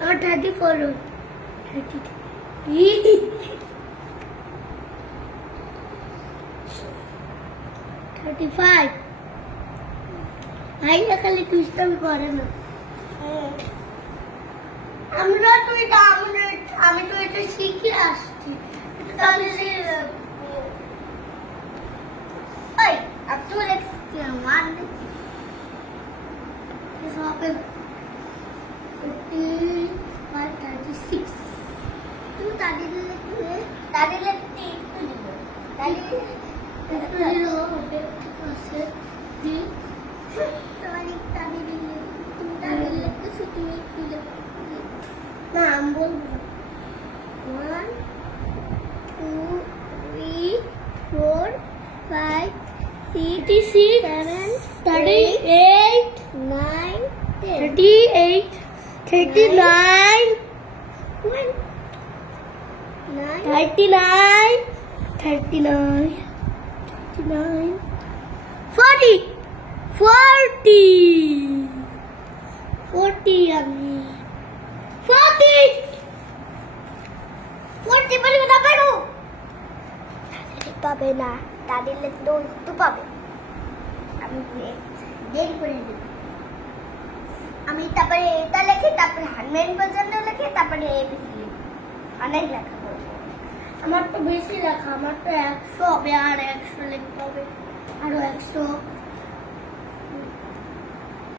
আমার 34 35 ভাই খালি টুইস্টাল করে না আমি তো এটা শিখে আসছি তাহলে अब तो देखते हैं मान इस वहाँ पे 36 तू दादी लगती दादी लो होते ऐसे दी तुम्हारी दादी लगती सिटी में क्यों लगती नाम बोल 1 2 3 4 5 36 38 9 38 39 39 39 40 40 40 আমি 40 40 বলি না পারো পাবে না দাদির লেখা তো পাবে আমি দেরি করে দেব আমি তারপরে এটা লিখে তারপরে হ্যান্ডমেড পর্যন্ত লিখে তারপরে এবিসি লিখি অনেক লেখা করবো আমার তো বেশি লেখা আমার তো 100 হবে আর 100 লিখতে হবে আরো 100